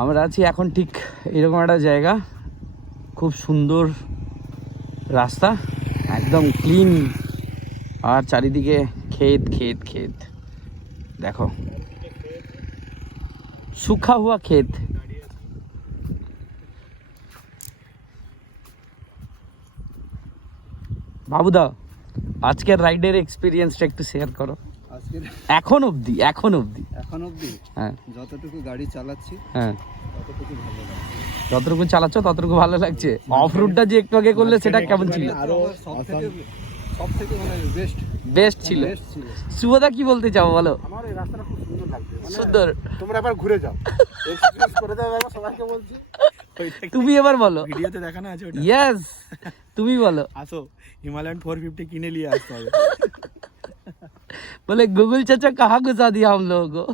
আমরা আছি এখন ঠিক এরকম একটা জায়গা, খুব সুন্দর রাস্তা, একদম ক্লিন, আর চারিদিকে ক্ষেত ক্ষেত ক্ষেত। দেখো सूखा हुआ खेत। বাবুদা আজকের রাইডের এক্সপিরিয়েন্সটা একটু শেয়ার করো। আজকে এখন অবধি হ্যাঁ, যতটুকু গাড়ি চালাচ্ছি হ্যাঁ, ততটুকু ভালো লাগছে। যতটুকু চালাচ্ছ ততটুকু ভালো লাগছে। অফ রুটটা যে একটু আগে করলে সেটা কেমন ছিল? আরো সব থেকে মানে বেস্ট ছিল। শুভদা কি বলতে চাও বলো? আমার এই রাস্তাটা খুব সুন্দর লাগছে, সুন্দর। তোমরা এবার ঘুরে যাও, এক্সপেরিয়েন্স করে দাও একবার, সবাইকে বলছি। তুমি এবার বলো। ভিডিওতে দেখানো আছে ওটা। ইয়েস, তুমি বলো। আসো, হিমালয়ান 450 কিনে নিয়ে আসতে হবে। बोले गूगल चाचा कहाँ घुसा दिया हम लोगों को।